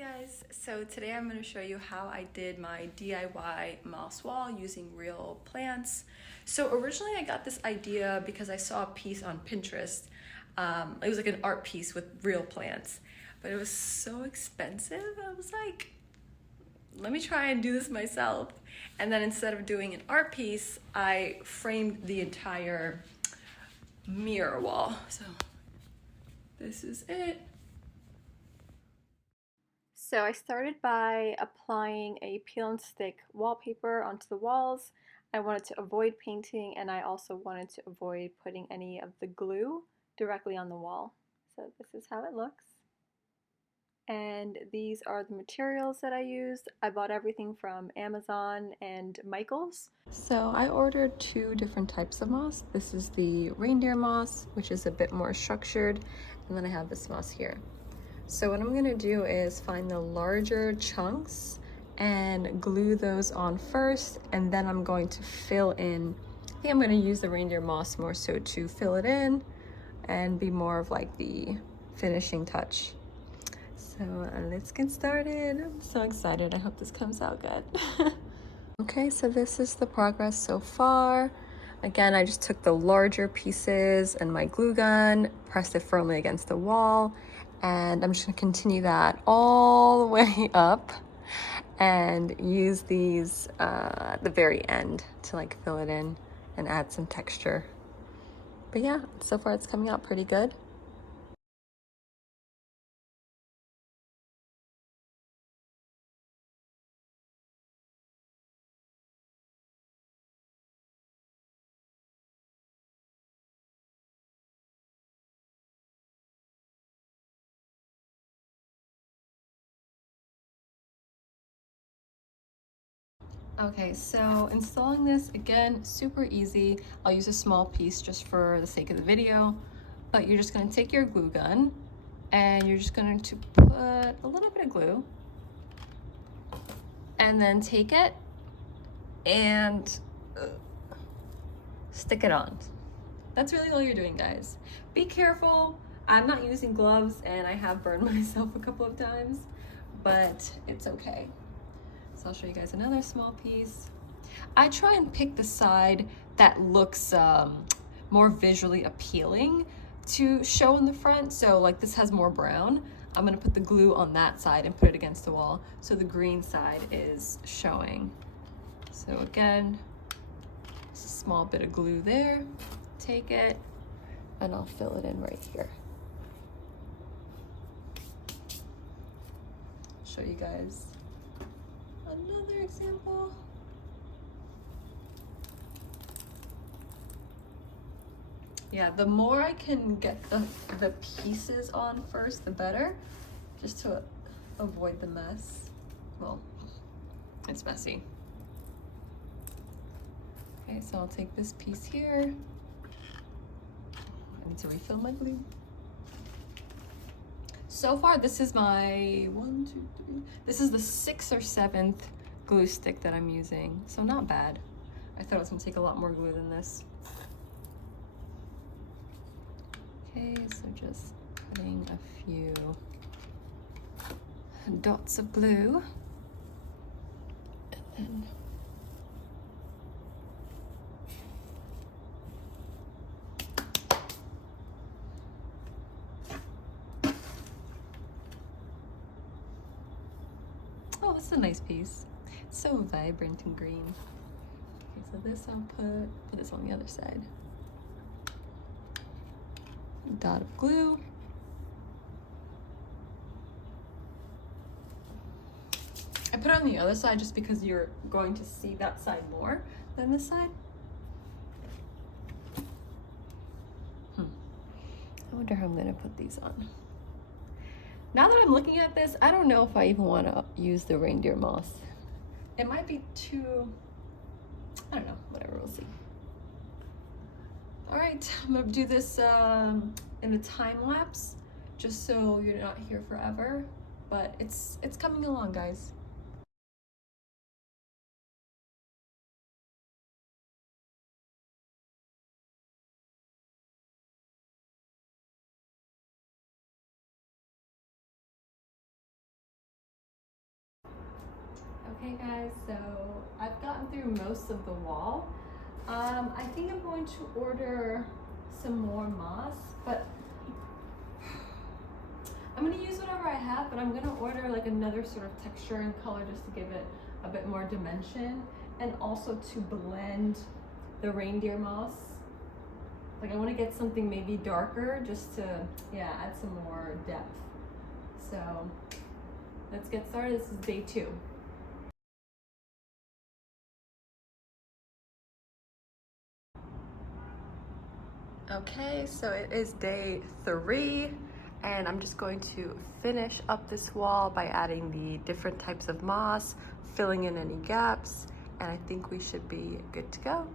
Guys, so today I'm going to show you how I did my DIY moss wall using real plants. So originally I got this idea because I saw a piece on Pinterest. It was like an art piece with real plants, but it was so expensive. I was like, let me try and do this myself. And then instead of doing an art piece, I framed the entire mirror wall. So this is it. So I started by applying a peel and stick wallpaper onto the walls. I wanted to avoid painting, and I also wanted to avoid putting any of the glue directly on the wall. So this is how it looks. And these are the materials that I used. I bought everything from Amazon and Michael's. So I ordered two different types of moss. This is the reindeer moss, which is a bit more structured, and then I have this moss here. So what I'm gonna do is find the larger chunks and glue those on first, and then I'm going to fill in. I think I'm gonna use the reindeer moss more so to fill it in and be more of like the finishing touch. So let's get started. I'm so excited. I hope this comes out good. Okay, so this is the progress so far. Again, I just took the larger pieces and my glue gun, pressed it firmly against the wall, and I'm just gonna continue that all the way up and use these at the very end to like fill it in and add some texture. But yeah, so far it's coming out pretty good. Okay, so installing this, again, super easy. I'll use a small piece just for the sake of the video, but you're just gonna take your glue gun and you're just going to put a little bit of glue and then take it and stick it on. That's really all you're doing, guys. Be careful. I'm not using gloves and I have burned myself a couple of times, but it's okay. So I'll show you guys another small piece. I try and pick the side that looks more visually appealing to show in the front. So like this has more brown. I'm gonna put the glue on that side and put it against the wall so the green side is showing. So again, just a small bit of glue there. Take it and I'll fill it in right here. Show you guys another example. Yeah, the more I can get the pieces on first, the better, just to avoid the mess. Well, it's messy. Okay, so I'll take this piece here. I need to refill my glue. So far, this is my this is the 6th or 7th glue stick that I'm using, so not bad. I thought it was gonna take a lot more glue than this. Okay, so just putting a few dots of glue. And then oh, this is a nice piece. It's so vibrant and green. Okay, so this I'll put this on the other side. Dot of glue. I put it on the other side just because you're going to see that side more than this side. I wonder how I'm gonna put these on. Now that I'm looking at this, I don't know if I even want to use the reindeer moss. It might be too, I don't know, whatever, we'll see. All right, I'm gonna do this in a time lapse, just so you're not here forever, but it's coming along, guys. Hey guys, so I've gotten through most of the wall. I think I'm going to order some more moss, but I'm going to use whatever I have, but I'm going to order like another sort of texture and color just to give it a bit more dimension, and also to blend the reindeer moss. Like I want to get something maybe darker just to, yeah, add some more depth. So let's get started. This is day 2. Okay, so it is day 3, and I'm just going to finish up this wall by adding the different types of moss, filling in any gaps, and I think we should be good to go.